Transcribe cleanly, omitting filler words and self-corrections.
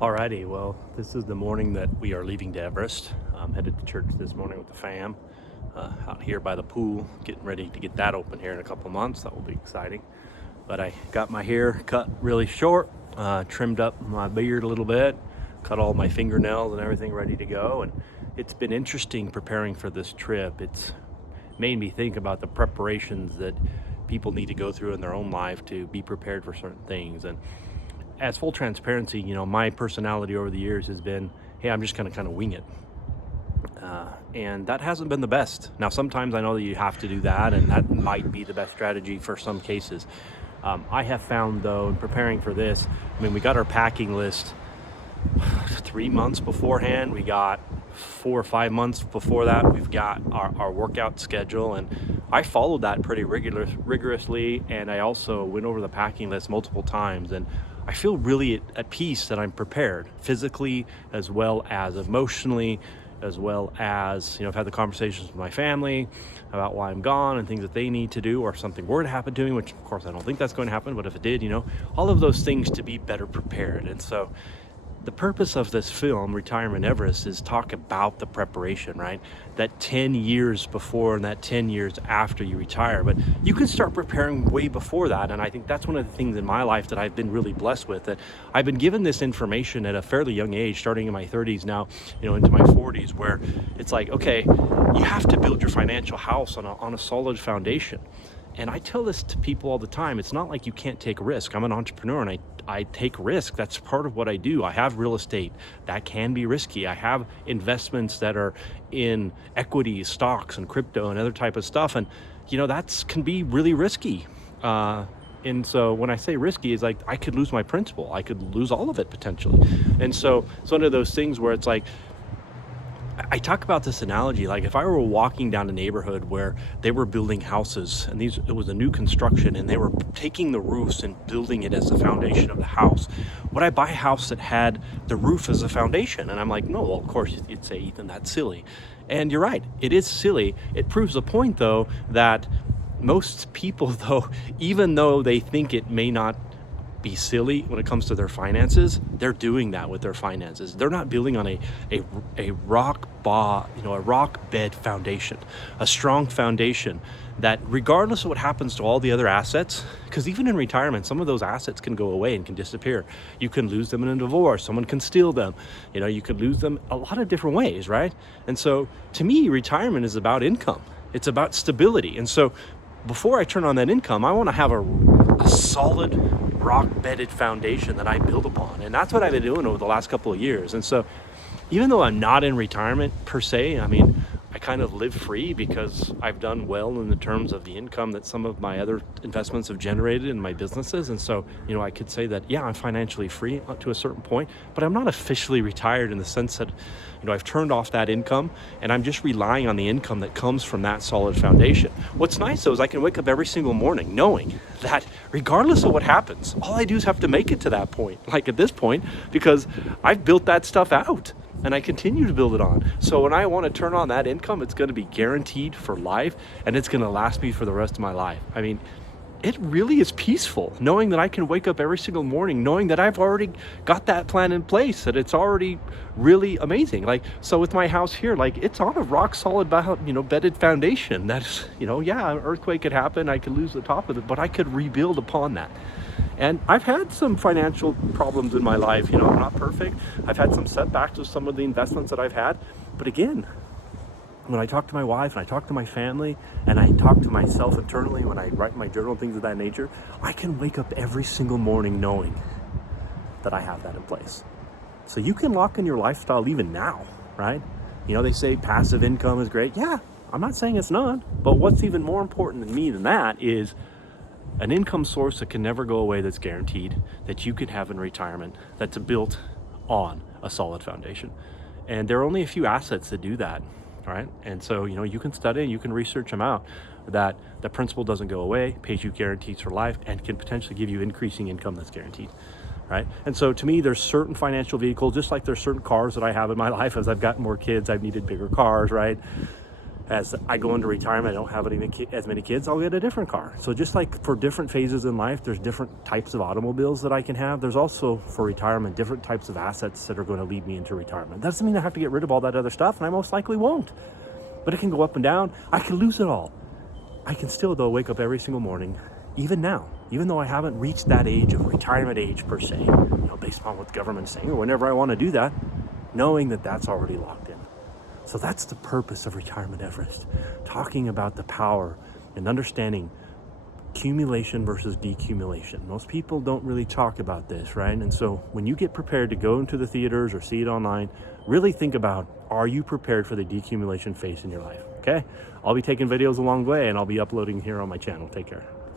Alrighty, well, this is the morning that we are leaving to Everest. I'm headed to church this morning with the fam, out here by the pool, getting ready to get that open here in a couple months. That will be exciting. But I got my hair cut really short, trimmed up my beard a little bit, cut all my fingernails and everything ready to go. And it's been interesting preparing for this trip. It's made me think about the preparations that people need to go through in their own life to be prepared for certain things. And as full transparency, my personality over the years has been, hey, I'm just going to kind of wing it. And that hasn't been the best. Now, sometimes I know that you have to do that, and that might be the best strategy for some cases. I have found, though, in preparing for this, we got our packing list 3 months beforehand. We got 4 or 5 months before that. We've got our workout schedule, and I followed that pretty rigorously. And I also went over the packing list multiple times, and I feel really at peace that I'm prepared physically as well as emotionally, as well as, I've had the conversations with my family about why I'm gone and things that they need to do, or if something were to happen to me, which of course I don't think that's going to happen, but if it did, all of those things to be better prepared. And so the purpose of this film, Retirement Everest, is talk about the preparation, right? That 10 years before and that 10 years after you retire. But you can start preparing way before that. And I think that's one of the things in my life that I've been really blessed with, that I've been given this information at a fairly young age, starting in my 30s now, into my 40s, where it's like, okay, you have to build your financial house on a solid foundation. And I tell this to people all the time. It's not like you can't take risk. I'm an entrepreneur, and I take risk. That's part of what I do. I have real estate. That can be risky. I have investments that are in equities, stocks, and crypto and other type of stuff. And, that can be really risky. And so when I say risky, it's like I could lose my principal. I could lose all of it potentially. And so it's one of those things where it's like, I talk about this analogy, like if I were walking down a neighborhood where they were building houses, and it was a new construction, and they were taking the roofs and building it as the foundation of the house. Would I buy a house that had the roof as a foundation? And I'm like, no, well, of course you'd say, Ethan, that's silly. And you're right, it is silly. It proves the point, though, that most people, though, even though they think it may not be silly when it comes to their finances, they're doing that with their finances. They're not building on a rock bed foundation, a strong foundation that regardless of what happens to all the other assets, because even in retirement, some of those assets can go away and can disappear. You can lose them in a divorce. Someone can steal them. You could lose them a lot of different ways, right? And so to me, retirement is about income. It's about stability. And so before I turn on that income, I want to have a solid rock-bedded foundation that I build upon. And that's what I've been doing over the last couple of years. And so even though I'm not in retirement per se, I kind of live free because I've done well in the terms of the income that some of my other investments have generated in my businesses. And so, I could say that, yeah, I'm financially free up to a certain point, but I'm not officially retired in the sense that, I've turned off that income and I'm just relying on the income that comes from that solid foundation. What's nice though is I can wake up every single morning knowing that regardless of what happens, all I do is have to make it to that point, like at this point, because I've built that stuff out. And I continue to build it on. So when I want to turn on that income, it's going to be guaranteed for life, and it's going to last me for the rest of my life. It really is peaceful knowing that I can wake up every single morning knowing that I've already got that plan in place, that it's already really amazing. So with my house here, it's on a rock solid, bedded foundation. That's, an earthquake could happen. I could lose the top of it, but I could rebuild upon that. And I've had some financial problems in my life. I'm not perfect. I've had some setbacks with some of the investments that I've had. But again, when I talk to my wife and I talk to my family and I talk to myself internally, when I write my journal, things of that nature, I can wake up every single morning knowing that I have that in place. So you can lock in your lifestyle even now, right? They say passive income is great. Yeah, I'm not saying it's not. But what's even more important than me than that is an income source that can never go away, that's guaranteed, that you can have in retirement, that's built on a solid foundation. And there are only a few assets that do that, right? And so, you can study, you can research them out, that the principal doesn't go away, pays you guarantees for life, and can potentially give you increasing income that's guaranteed, right? And so to me, there's certain financial vehicles, just like there's certain cars that I have in my life. As I've gotten more kids, I've needed bigger cars, right? As I go into retirement, I don't have as many kids, I'll get a different car. So just like for different phases in life, there's different types of automobiles that I can have. There's also for retirement, different types of assets that are going to lead me into retirement. That doesn't mean I have to get rid of all that other stuff, and I most likely won't. But it can go up and down. I can lose it all. I can still, though, wake up every single morning, even now, even though I haven't reached that age of retirement age per se, based upon what the government's saying, or whenever I want to do that, knowing that that's already locked in. So that's the purpose of Retirement Everest, talking about the power and understanding accumulation versus decumulation. Most people don't really talk about this, right? And so when you get prepared to go into the theaters or see it online, really think about, are you prepared for the decumulation phase in your life? Okay? I'll be taking videos along the way, and I'll be uploading here on my channel. Take care.